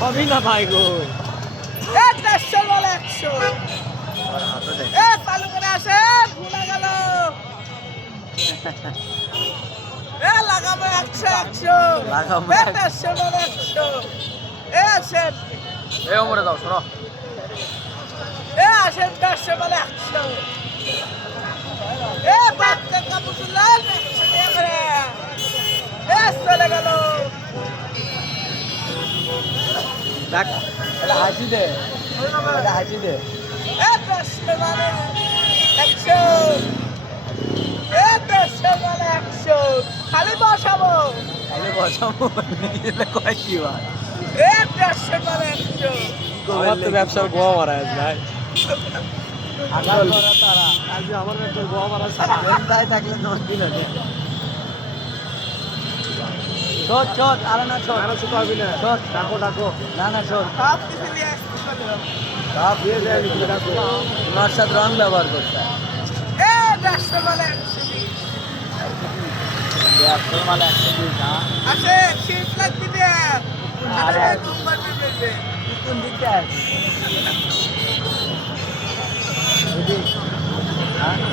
কবি না ভাই গো চালু করে আসে ভুলে গেল লাগাবো 100 লাগাবো 100 আসেন ওমরে দাও সরো আসেন 100 বলে 100 বাচ্চা কাপুরুল্লাহ চলে গেল দেখ এটা হাসি দে এটা হাসি দে 100 মানে 100 বলে 100 খালি বসাবো খালি বসাবো নিজে কয় কি ভাই 100 বলে 100 আমার তো ব্যবসার গোয়া মারা আছে ভাই আগাল করা তারা আজ আমার ব্যবসার গোয়া মারা সারা তাই থাকলে 10 দিন হবে ছোট ছোট আর না ছোট আর ছোট হবে না ছোট ডাকো ডাকো না না ছোট সব কিছু নিয়ে আসতে সব দিয়ে দেয় ডাকো তোমার সাথে রং ব্যবহার করতে 100 বলে 100 মালা 120 না আসে শীত লাগবে না আরে তোমার দিবে কোন দিকে আছে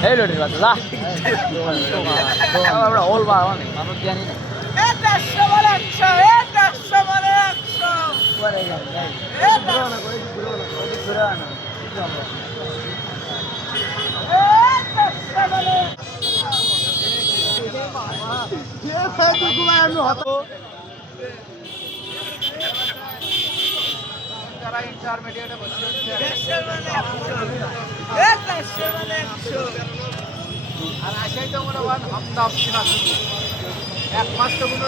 এই লোটের বাচ্চা যা আমরা ওল বা মানুষ জানি না 100 বলে 100 100 বলে 100 পরে যাই ঘুরো না করে ঘুরো না যারা ইন্টারমিডিয়েটে বসে আর আসাই তো মনে হয় হাফতা হাফতি না শুধু এক মাস তো মনে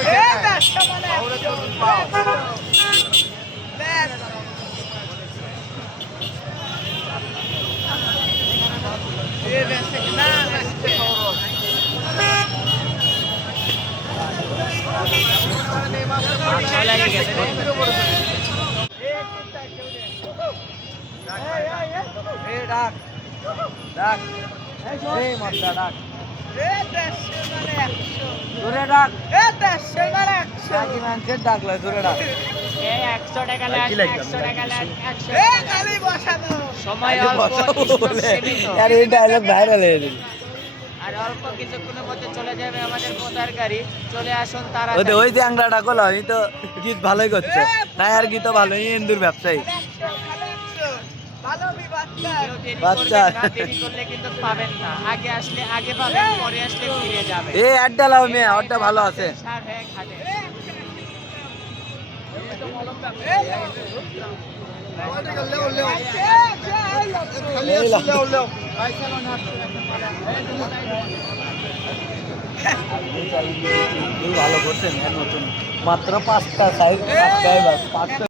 ডাক ডাক এই মতটা ডাক দূরে ডাক নাকি মানুষের ডাক লয় দূরে ডাক 100 টাকা লাখ 100 টাকা লাখ 100 সময় অল্প আরে এই ডায়লগ ভাইরাল হয়ে যাবে আর অল্প কিছুক্ষণের মধ্যে চলে যাবে আমাদের পদার গাড়ি চলে আসুন তারা ওই যে আংরা ডাকল আমি তো গীত ভালোই করছে টায়ার গীত ভালোই ইন্দুর ব্যবসায়ী বাচ্চা দেরি করলে কিন্তু পাবেন না আগে আসলে আগে পাবেন পরে আসলে ফিরে যাবেন এই অ্যাডটা লাও মেয়ে ওটা ভালো আছে সার হয়ে খাটে ভালো করছেন নতুন মাত্র 5টা সাইজ 5টা